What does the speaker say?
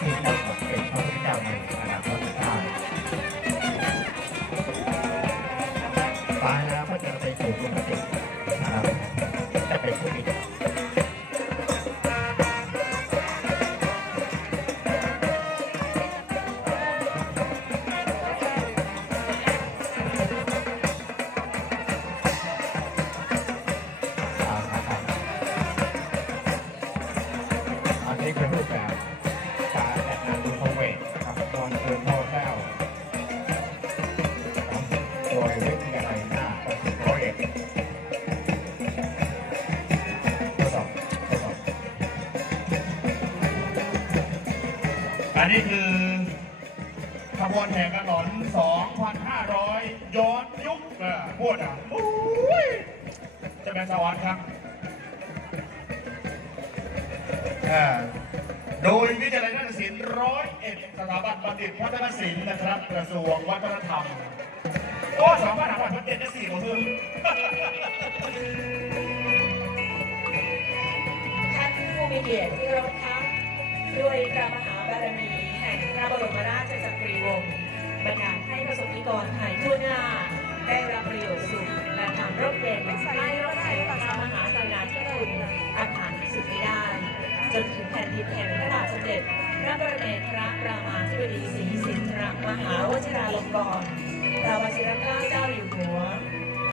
ที่จะเป็นพระพุทธเจ้าในอนาคตได้ตายแล้วก็จะไปสู่สุคตินะครับจะเป็นผู้มีอันนี้เป็นรูปแบบ อันนี้คือขบวนแห่กันหลอน2,500 ย้อนยุคเออพูดอะอุ้ยจะเป็นสวัสดิ์ครับอ่อโดยวิทยาลัยนาฏศิลป์ร้อยเอ็ดสถาบันบัณฑิตพัฒนศิลป์นะครับ กระทรวงวัฒนธรรมโอ้สองพันห้าร้อยเจ็ดสี่ของคือท่านผู้มีเกียรติที่เคารพครับ ด้วยพระมหาบารมีแห่งพระบรมราชจักรีวงศ์บันดาลให้ประสบนิกรไทยทั่วหน้า ได้รับประโยชน์สุขและทำร่มเย็นให้ร่มแห่งพระมหากรุณาธิคุณอาคารสุดไม่ได้ จนถึงแผ่นดินแห่งพระบาทสมเด็จพระบรมเทพรามาธิบดีศรีสินทรมหาวชิราลงกรณ์พระวชิรเกล้าเจ้าอยู่หัว